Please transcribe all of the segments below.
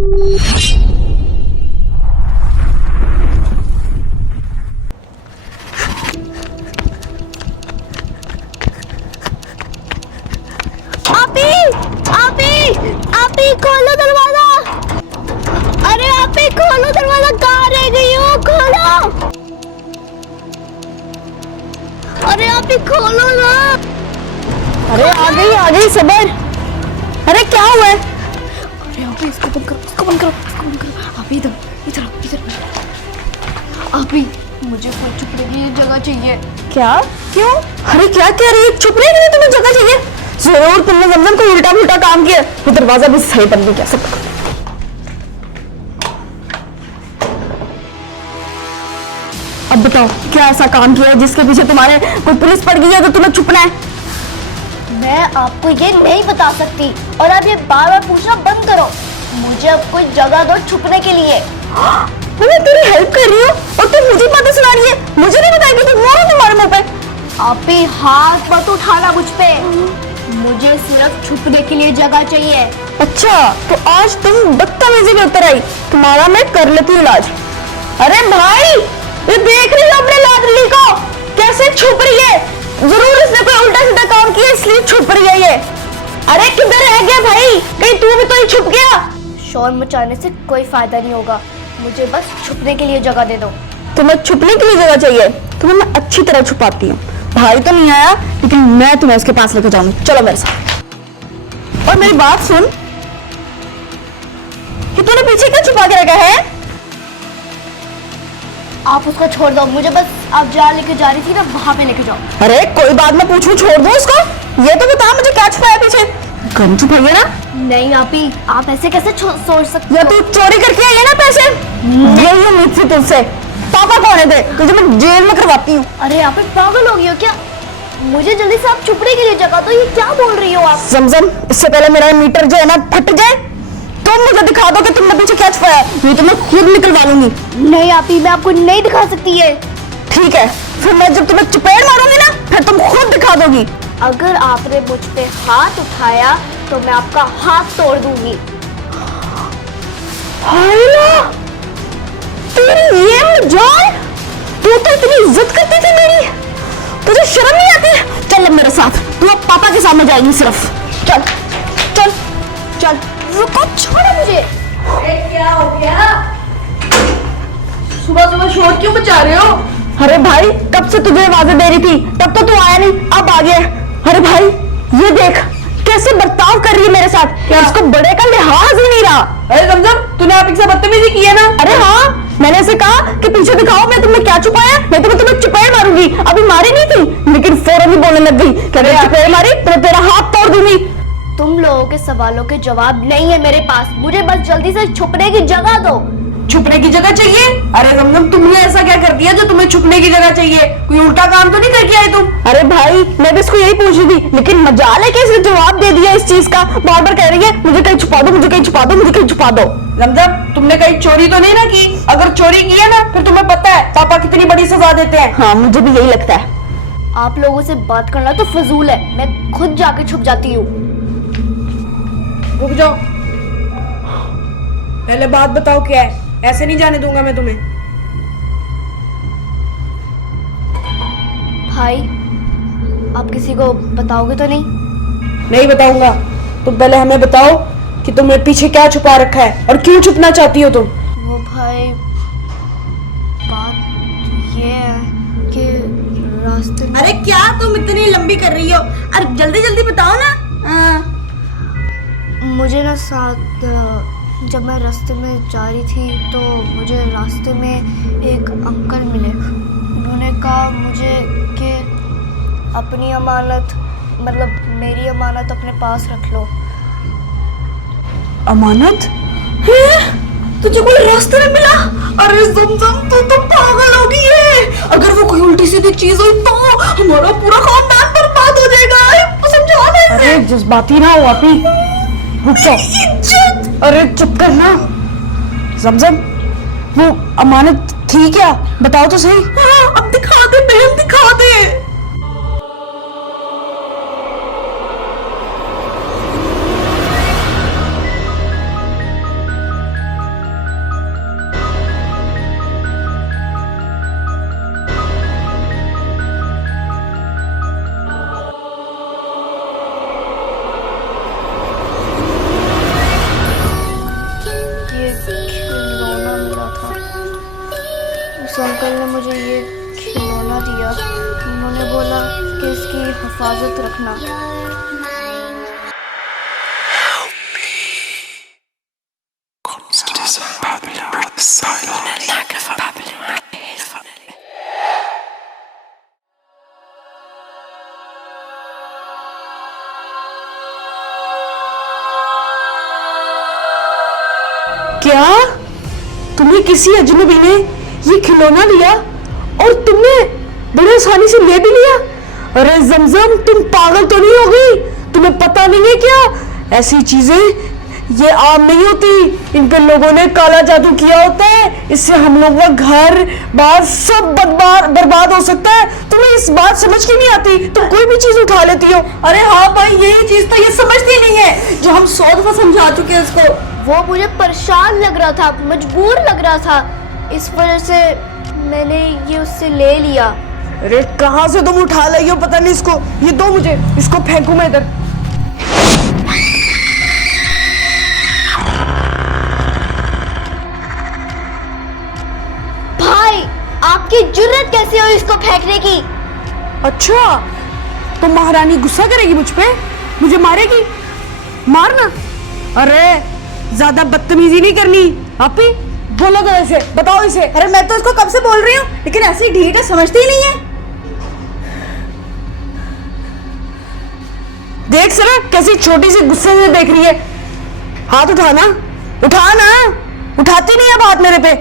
खोलो दरवाजा। अरे आप ही खोलो दरवाजा, कहाँ रह गई हो? खोलो। अरे आप ही खोलो ना। अरे आ गई सबर। अरे क्या हुआ है? अरे आप ही इसको बंद करो, इसको बंद करो, इसको बंद करो। आप ही इधर इधर इधर। आप ही मुझे कोई छुपने की जगह चाहिए। क्या? क्यों? अरे क्या कह रही है? छुपने के लिए तुम्हें जगह चाहिए? जरूर तुमने जमजम को उल्टा पुल्टा काम किया। वो दरवाजा भी सही बंद नहीं किया सब। अब बताओ क्या ऐसा काम किया है जिसके पीछे तुम्हारे कोई पुलिस पड़ गई है तो तुम्हें छुपना है? मैं आपको ये नहीं बता सकती और आप ये बार बार पूछना बंद करो। मुझे अब कोई जगह दो छुपने के लिए। मैं तेरी हेल्प कर रही हूँ और तुम मुझे बातें सुना रही है। मुझे नहीं बताएगी तुम मारो तुम्हारे मुंह पे। आप ही हाथ मत उठाना मुझ पे। मुझे सिर्फ छुपने के लिए जगह चाहिए। अच्छा तो आज तुम बदतमीजी में उतर आई। तुम्हारा मैं कर लेती हूँ इलाज। अरे भाई ये देख रही हो अपने लाडली को कैसे छुप रही है? जरूर इसने कोई उल्टा सीधा काम किया इसलिए छुप रही है ये। अरे किधर रह गया भाई? कहीं तू भी तो ही छुप गया? शोर मचाने से कोई फायदा नहीं होगा। मुझे बस छुपने के लिए जगह दे दो। तुम्हें छुपने के लिए जगह चाहिए? तुम्हें मैं अच्छी तरह छुपाती हूँ। भाई तो नहीं आया लेकिन मैं तुम्हें उसके पास लेकर जाऊंगी। चलो मेरे साथ। और मेरी बात सुन कि तूने पीछे क्या छुपा के रखा है? आप उसको छोड़ दो। मुझे बस आप जहाँ लेके जा रही थी ना वहां पे लेके जाओ। अरे कोई बात मैं पूछूं छोड़ दो उसको? ये तो बता मुझे क्या छुपाया पीछे? गन छुपाई है ना? नहीं आपी आप ऐसे कैसे सोच सकते या तू चोरी करके आई है ना पैसे? यही उम्मीद थी तुझसे। पापा कौन है थे? तुझे मैं जेल में करवाती हूँ। अरे आप पागल हो गई हो क्या? मुझे जल्दी से आप छुपने के लिए जगह दो। ये क्या बोल रही हो आप? जमजम इससे पहले मेरा मीटर जो है ना फट जाए तुम मुझे दिखा दो कि तुमने पीछे क्या छुपाया। ये तो मैं खुद निकलवा लूंगी। नहीं आपी मैं आपको नहीं दिखा सकती है। ठीक है फिर मैं जब तुम्हें चपेट मारूंगी ना फिर तुम खुद दिखा दोगी। अगर आपने मुझ पे हाथ उठाया तो मैं आपका हाथ तोड़ दूंगी। तेरी ये मजाल, तू तो इतनी इज्जत करती थी मेरी, तुझे शर्म नहीं आती? चल अब मेरे साथ, तू अब पापा के सामने जाएगी सिर्फ। चल चल चल। रुको छोड़ो मुझे। अरे क्या हो गया? सुबह सुबह शोर क्यों मचा रहे हो? अरे भाई कब से तुझे आवाजें दे रही थी तब तो तू आया नहीं, अब आ गया। अरे भाई ये देख कैसे बर्ताव कर रही है मेरे साथ। क्या? इसको बड़े का लिहाज ही नहीं रहा। अरे जमजम तूने आप से बदतमीजी की है ना? अरे हाँ मैंने ऐसे कहा कि पीछे दिखाओ मैं तुमने क्या छुपाया, मैं तुम्हें चपेट मारूंगी। अभी मारी नहीं थी लेकिन फौरन ही बोलने लग गई कि अगर चपेट मारी तो मैं तेरा हाथ तोड़ दूंगी। तुम लोगों के सवालों के जवाब नहीं है मेरे पास। मुझे बस जल्दी से छुपने की जगह दो। छुपने की जगह चाहिए? अरे जमजम तुमने ऐसा क्या कर दिया जो तुम्हें छुपने की जगह चाहिए? कोई उल्टा काम तो नहीं करके आई तुम? अरे भाई मैं भी इसको यही पूछ रही थी लेकिन मजाल है कि इसने जवाब दे दिया इस चीज का। बार बार कह रही है मुझे कहीं छुपा दो, मुझे कहीं छुपा दो, मुझे कहीं छुपा दो। जमजम तुमने कहीं चोरी तो नहीं ना की? अगर चोरी की है ना फिर तुम्हें पता है पापा कितनी बड़ी सजा देते हैं। हाँ मुझे भी यही लगता है। आप लोगों से बात करना तो फजूल है। मैं खुद जाके छुप जाती हूँ। रुक जाओ, पहले बात बताओ क्या है? ऐसे नहीं जाने दूंगा मैं तुम्हें। भाई आप किसी को बताओगे तो नहीं? नहीं बताऊंगा। तुम पहले हमें बताओ कि तुमने पीछे क्या छुपा रखा है और क्यों छुपना चाहती हो तुम? वो भाई बात ये है कि रास्ते में... अरे क्या तुम इतनी लंबी कर रही हो? अरे जल्दी जल्दी बताओ ना। मुझे ना साथ जब मैं रास्ते में जा रही थी तो मुझे रास्ते में एक अंकल मिले। उन्होंने कहा मुझे कि अपनी अमानत मतलब मेरी अमानत अपने पास रख लो। अमानत? तुझे कोई रास्ते में मिला? अरे जमजम तू तो पागल हो गई है। अगर वो कोई उल्टी सीधी चीज हुई तो हमारा पूरा खानदान बर्बाद हो जाएगा। समझा ना इसे? अरे जज्बाती ना हो अपनी, रुक जाओ। अरे चुप करना। जमजम वो अमानत थी क्या? बताओ तो सही। हाँ, अब दिखा दे बहन दिखा दे। अंकल ने मुझे ये खिलौना दिया। उन्होंने बोला कि इसकी हिफाजत रखना। क्या तुम्हें किसी अजनबी ने ये खिलौना दिया और तुमने बड़े आसानी से ले भी लिया? अरे जमजम, तुम पागल तो नहीं हो गई? तुम्हें पता नहीं है क्या ऐसी चीजें ये आम नहीं होती। इन पे लोगों ने काला जादू किया होता है। इससे हम लोगों का घर बार सब बर्बाद हो सकता है। तुम्हें इस बात समझ क्यों नहीं आती? तुम कोई भी चीज उठा लेती हो। अरे हाँ भाई, यही चीज तो ये समझती नहीं है जो हम 100 दफा समझा चुके हैं इसको। वो मुझे परेशान लग रहा था, मजबूर लग रहा था, इस वजह से मैंने ये उससे ले लिया। अरे कहाँ से तुम उठा लाई हो पता नहीं इसको। ये दो मुझे, इसको फेंकू मैं इधर। भाई, आपकी जुर्रत कैसी हो इसको फेंकने की? अच्छा, तो महारानी गुस्सा करेगी मुझ पे, मुझे मारेगी? मारना? अरे ज्यादा बदतमीजी नहीं करनी। आप ही बोलो तो ऐसे, बताओ इसे। अरे मैं तो इसको कब से बोल रही हूँ, लेकिन ऐसी ढीठ है, समझती ही नहीं है। देख सर कैसी छोटी सी गुस्से से देख रही है। हाथ उठाना, उठाना। उठाती नहीं है हाथ मेरे पे।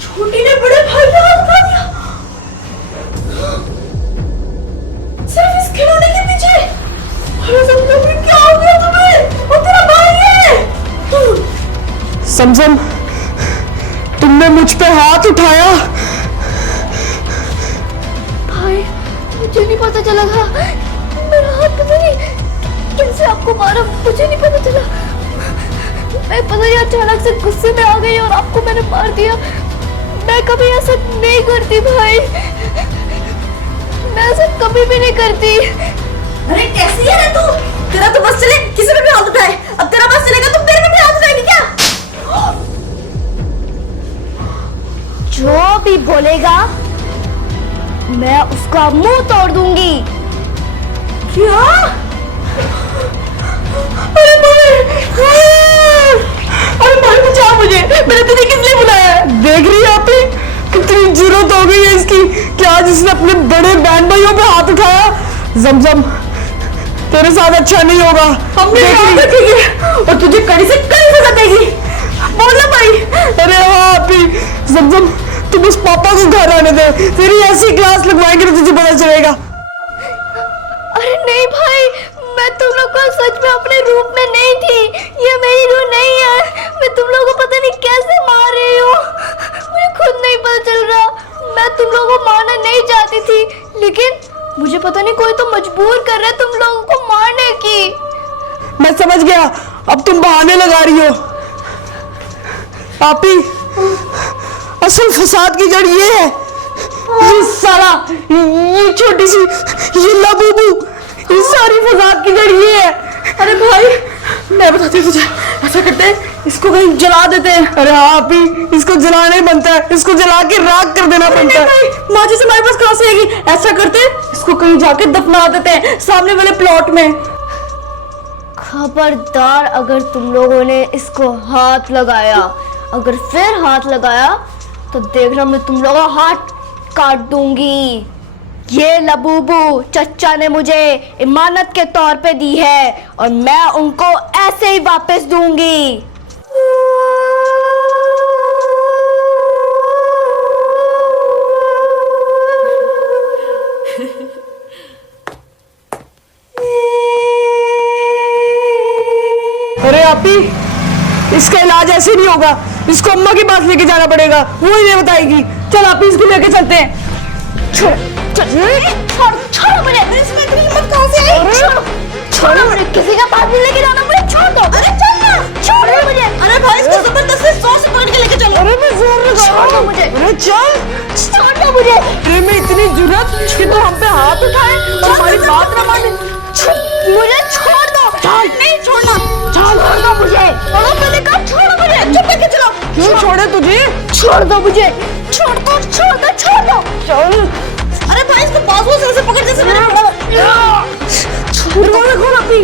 छोटी ने बड़े भाई का हाथ उठा दिया, सिर्फ इस खिलौने के पीछे। अरे समझो क्या हो गया तुम्हें? वो तेरा भाई है। समझम, तुमने मुझ पे हाथ उठाया। भाई, मुझे नहीं पता चला था। मेरा हाथ पता नहीं कैसे आपको मारा, मुझे नहीं पता चला। मैं पता नहीं अचानक से गुस्से में आ गई और आपको मैंने मार दिया। मैं कभी ऐसा नहीं करती भाई, मैं ऐसा कभी भी नहीं करती। अरे कैसी है रे तू? तेरा तो बस चले, किसी ने भी हाथ उठाए। अब तेरा बस चलेगा तो तेरे पे भी हाथ उठाएगी क्या? जो भी बोलेगा मैं उसका मुंह तोड़ दूंगी। क्या? अरे भाई, अरे भाई बचाओ मुझे, मैंने तुझे किस लिए बुलाया है? देख रही है आप ही कितनी जरूरत हो गई है इसकी कि आज इसने अपने बड़े बहन भाइयों पे हाथ उठाया। जमजम, तेरे साथ अच्छा नहीं होगा। हमने याद रखेंगे और तुझे कड़ी से कड़ी सजा देगी। बोल ना भाई। अरे हाँ आप ही, जमजम तुम उस पापा को घर आने दे, तेरी ऐसी क्लास लगवाएंगे तो तुझे पता चलेगा। अरे नहीं भाई, मैं तुम लोग को सच में अपने रूप में नहीं थी। ये मेरी रूह नहीं है। मैं तुम लोगों को पता नहीं कैसे मार रही हूँ, मुझे खुद नहीं पता चल रहा। मैं तुम लोगों को मारना नहीं चाहती थी, लेकिन मुझे पता नहीं कोई तो मजबूर कर रहा है तुम लोगों को मारने की। मैं समझ गया, अब तुम बहाने लगा रही हो। आप ही, असल फसाद की जड़ ये है। ये साला, ये छोटी सी, ये लबूबू, ये सारी फसाद की जड़ ये है। अरे भाई, मैं बताती हूँ तुझे, ऐसा करते हैं, इसको कहीं जला देते हैं। अरे हाँ आप ही, इसको जलाना ही बनता है, इसको जला के राख कर देना बनता है। माचिस हमारे पास कहाँ से आएगी? ऐसा करते हैं, इसको कहीं जाके दफना देते हैं सामने वाले प्लॉट में। खबरदार, अगर तुम लोगों ने इसको हाथ लगाया, अगर फिर हाथ लगाया तो देखना मैं तुम लोगों का हाथ काट दूंगी। ये लबूबू चचा ने मुझे इमानत के तौर पे दी है और मैं उनको ऐसे ही वापस दूंगी। अरे आप ही, इसका इलाज ऐसे नहीं होगा, इसको अम्मा के पास लेके जाना पड़ेगा, वो ही नहीं बताएगी। चल आप ही, इसको लेके चलते हैं। छोड़ो मुझे, इसमें इतनी हिम्मत कहाँ से आई? छोड़ो मुझे, किसी का पास नहीं लेके जाना, मुझे छोड़ दो। अरे चल ना, छोड़ो मुझे। अरे भाई, इसको जबरदस्ती 100 से पकड़ के लेके चलो। अरे मैं जोर लगा रहा हूँ। छोड़ो मुझे। अरे चल। जरूरत कि तो हम पे हाथ उठाए और हमारी बात ना माने। मुझे छोड़ दो। नहीं छोड़ना। छोड़ दो मुझे। मैंने कहा छोड़ो मुझे। चुप करके चलो। क्यों छोड़े तुझे? छोड़ दो मुझे। छोड़ दो छोड़ दो छोड़ दो। चल अरे भाई इसको बाजुओं से ऐसे पकड़ जैसे मैंने पकड़ा। छोड़ दो, खोल अपनी।